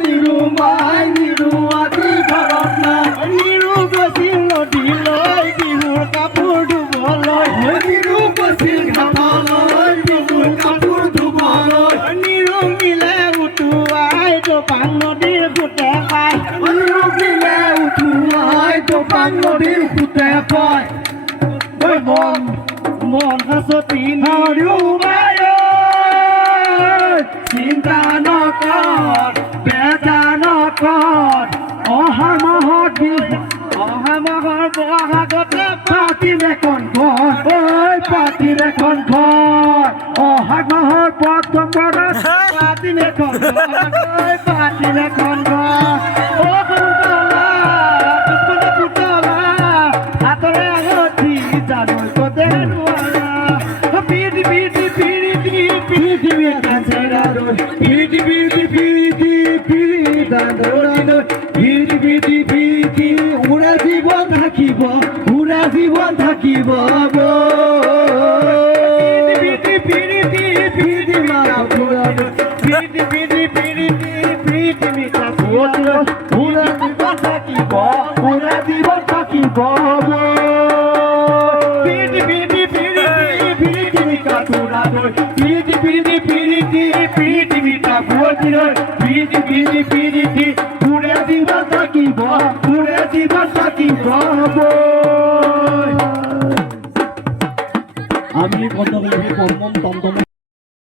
নিৰুমাই নিৰুৱাতি ঘৰত নাই নিৰু গৈছিল নদীলৈ বিহুৰ কাপোৰ ধুবলৈ নিৰু গৈছিল ঘাটলৈ বিহুৰ কাপোৰ ধুবলৈ নিৰুঙিলে উঠুৱাই টোপাং নদীৰ সোঁতে পায় নিৰুঙিলে উঠুৱাই টোপাং নদীৰ সোঁতে পায় মন হাসতি নিৰুমাই চিন্তা নকৰ বেজা নকৰ অহা মাহৰ বহাগতে পাতিম এখন ঘৰ ঐ পাতিম এখন ঘৰ অহা মাহৰ প্ৰথমত পাতিম এখন ঘৰ ঐ পাতিম এখন ঘৰ পুতলা হাতৰে আঙঠি জানো কতে নোৱাৰা উৰা জীৱন থাকিব উৰা জীৱন থাকিব উৰা জীৱন থাকিব উৰা জীৱন থাকিব আমি বন্ধ